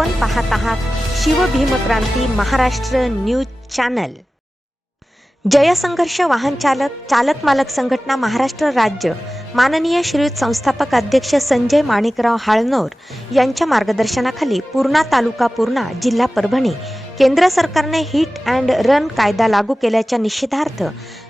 आपण पाहत आहात शिवभीमक्रांती महाराष्ट्र न्यूज चॅनल। जयसंघर्ष वाहन चालक मालक संघटना महाराष्ट्र राज्य माननीय श्रीयुत संस्थापक अध्यक्ष संजय माणिकराव हाळनोर यांच्या मार्गदर्शनाखाली पूर्णा तालुका पूर्णा जिल्हा परभणी केंद्र सरकारने हिट अँड रन कायदा लागू केल्याच्या निषेधार्थ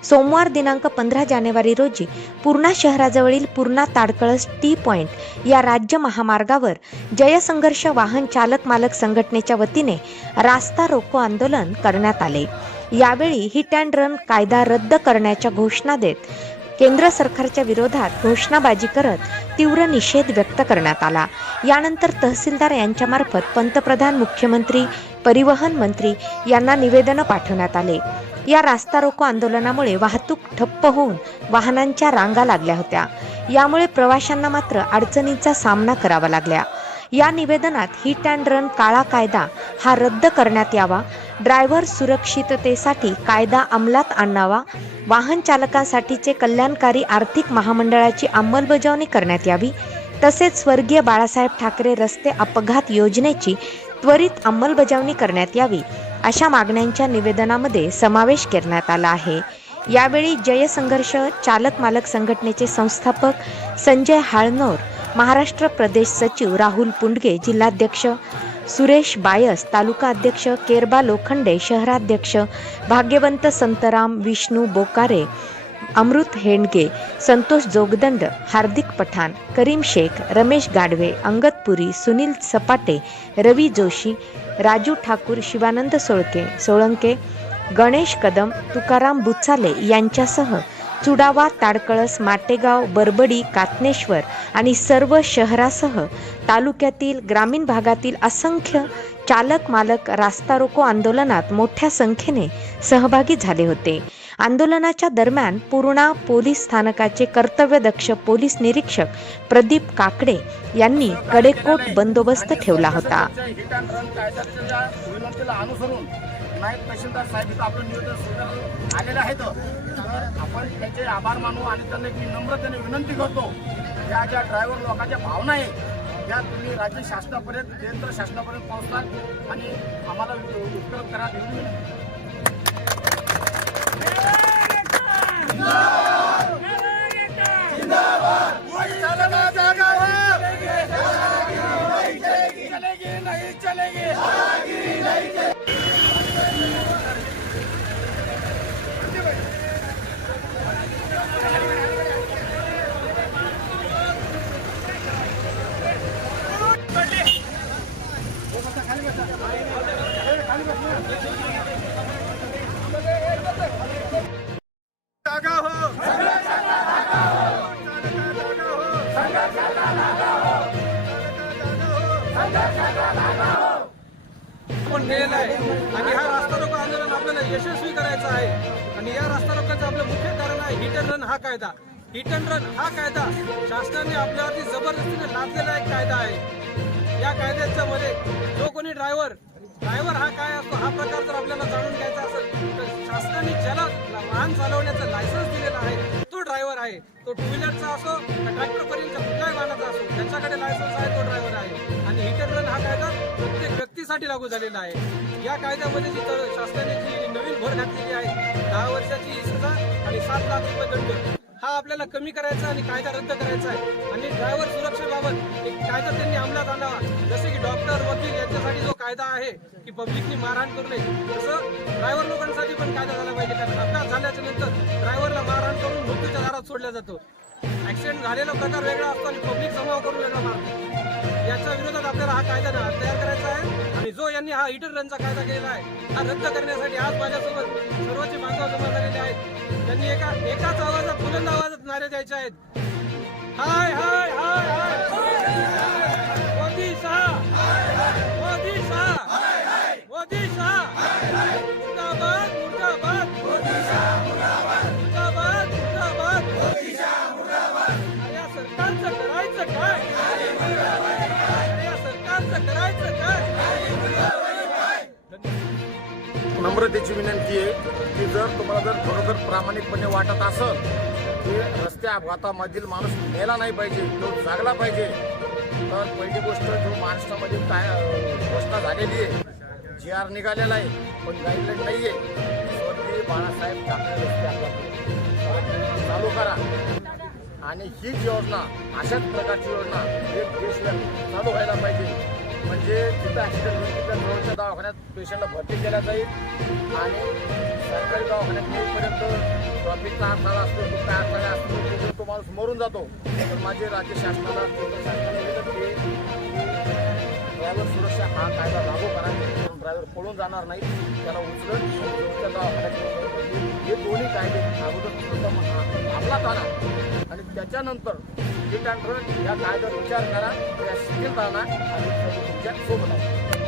सोमवार दिनांक 15 जानेवारी रोजी पूर्णा शहराजवळील पूर्णा ताडकळस टी पॉइंट या राज्य महामार्गावर जयसंघर्ष वाहन चालक मालक संघटनेच्या वतीने रास्ता रोको आंदोलन करण्यात आले। यावेळी हिट अँड रन कायदा रद्द करण्याच्या घोषणा देत केंद्र सरकारच्या विरोधात घोषणाबाजी करत तीव्र निषेध व्यक्त करण्यात आला। यानंतर तहसीलदार यांच्यामार्फत पंतप्रधान, मुख्यमंत्री, परिवहन मंत्री यांना निवेदन पाठवण्यात आले। या रास्ता रोको आंदोलनामुळे वाहतूक ठप्प होऊन वाहनांच्या रांगा लागल्या होत्या। यामुळे प्रवाशांना मात्र अडचणींचा सामना करावा लागला। या निवेदनात हिट अँड रन काळा कायदा हा रद्द करण्यात यावा, ड्रायव्हर सुरक्षिततेसाठी कायदा अंमलात आणावा, वाहन चालकांसाठीचे कल्याणकारी आर्थिक महामंडळाची अंमलबजावणी करण्यात यावी, तसेच स्वर्गीय बाळासाहेब ठाकरे रस्ते अपघात योजनेची त्वरित अंमलबजावणी करण्यात यावी अशा मागण्यांच्या निवेदनामध्ये समावेश करण्यात आला आहे। यावेळी जयसंघर्ष चालक मालक संघटनेचे संस्थापक संजय हाळनोर, महाराष्ट्र प्रदेश सचिव राहुल पुंडगे, जिल्हाध्यक्ष सुरेश बायस, तालुका अध्यक्ष केरबा लोखंडे, शहराध्यक्ष भाग्यवंत संतराम, विष्णू बोकारे, अमृत हेंडगे, संतोष जोगदंड, हार्दिक पठाण, करीम शेख, रमेश गाडवे, अंगद पुरी, सुनील सपाटे, रवी जोशी, राजू ठाकूर, शिवानंद सोळंके, गणेश कदम, तुकाराम बुचाले यांच्यासह चुडावा, ताडकळस, माटेगाव, बरबडी, कातनेश्वर आणि सर्व शहरासह तालुक्यातील ग्रामीण भागातील असंख्य चालक मालक रास्ता रोको आंदोलनात मोठ्या संख्येने सहभागी झाले होते। आंदोलनाच्या दरम्यान पूर्णा पोलीस स्थानकाचे कर्तव्यदक्ष पोलीस निरीक्षक प्रदीप काकडे यांनी कडेकोट बंदोबस्त ठेवला होता। नायब तहसीलदार साहेब इथं आपलं निवेदन आलेलं आहे, तर आपण त्यांचे आभार मानू आणि त्यांना मी नम्रतेने विनंती करतो, ज्या ड्रायव्हर लोकांच्या भावना आहे त्या तुम्ही राज्य शासनापर्यंत, केंद्र शासनापर्यंत पोहोचतात आणि आम्हाला उपयोग करा। आपण केलेला आहे आणि हा रास्ता रोको आंदोलन आपल्याला यशस्वी करायचं आहे आणि या रास्ता रोकोचं आपलं मुख्य कारण आहे हिट अँड रन हा कायदा। हिट अँड रन हा कायदा शासनाने आपल्यावरती जबरदस्तीने लादलेला एक कायदा आहे। या कायद्याच्या मध्ये जो कोणी ड्रायव्हर हा काय असतो हा प्रकार जर आपल्याला जाणून घ्यायचा असेल तर शासनाने ज्याला वाहन चालवण्याचं लायसन्स दिलेलं आहे तो ड्रायव्हर आहे। तो टू व्हीलरचा असो का ट्रॅक्टरपर्यंत कुठल्याही वाहनाचा असो, ज्याच्याकडे लायसन्स आहे तो ड्रायव्हर आहे। आणि हिट अँड रन हा कायदा प्रत्येक व्यक्तीसाठी लागू झालेला आहे। या कायद्यामध्ये जी शासनाने जी नवीन भर घातलेली आहे 10 वर्षाची सजा आणि 7 लाख रुपये दंड, हा आपल्याला कमी करायचा आणि कायदा रद्द करायचा आहे। आणि ड्रायव्हर सुरक्षेबाबत एक कायदा त्यांनी अंमलात आणावा, जसे की डॉक्टर, वकील यांच्यासाठी जो कायदा आहे की पब्लिकनी मारहाण करू नये, तसं ड्रायव्हर लोकांसाठी पण कायदा झाला पाहिजे। कारण अपघात झाल्याच्या नंतर ड्रायव्हरला मारहाण करून मृत्यूच्या दारात सोडला जातो। ऍक्सिडेंट झालेला प्रकार वेगळा असतो आणि पब्लिक जमाव करून वेगळा मारतो। याच्या विरोधात आपल्याला हा कायदा तयार करायचा आहे आणि जो यांनी हा हिट अँड रनचा कायदा केलेला आहे हा रद्द करण्यासाठी आज माझ्यासोबत सर्वचे बांधव जमा झालेले आहेत। त्यांनी एकाच आवाजात, बुलंद आवाजात नारे द्यायचे आहेत, हाय हाय हाय हाय मोदी शाह, मोदी शाह, मोदी शाह, मुर्दाबाद मुर्दाबाद, मोदी शाह मुर्दाबाद, मुर्दाबाद मुर्दाबाद, मोदी शाह मुर्दाबाद। या सरकारचं करायचं काय? या सरकारचं करायचं काय? नम्रतेची विनंती आहे की जर तुम्हाला खरोखर प्रामाणिकपणे वाटत असेल की रस्ते अपघातामधील माणूस मेला नाही पाहिजे, तो जागला पाहिजे, तर पहिली गोष्ट जो महाराष्ट्रामध्ये काय गोष्ट घोषणा झालेली आहे, GR निघालेला आहे, पण गाईडलाईन नाही आहे. स्वर्गीय बाळासाहेब ठाकरे रस्ते आपला चालू करा आणि हीच योजना, अशाच प्रकारची योजना एक देशव्यापी चालू व्हायला पाहिजे. म्हणजे तिथं ॲक्सिडेंट होईल तिथं जवळच्या दवाखान्यात पेशंटला भरती केल्या जाईल आणि सरकारी दवाखान्यात येईपर्यंत ट्रॉफिकचा अडथळा असतो, कुठला अडथळा असतो, तिथे तो माणूस मरून जातो. तर माझे राज्य शासनाला केंद्र शासनाने विनंती आहे की ड्रायव्हर सुरक्षा हा कायदा लागू करा, ड्रायव्हर पळून जाणार नाही, त्याला उचलून जवळच्या दवाखान्यात घेऊन जाईल. हे दोन्ही कायदे अगोदर अंमलात आणा आणि त्याच्यानंतर हिट अँड रन या कायद्यावर विचार करा, त्या शिथिलताना आणि तुमच्या सोबत आहे.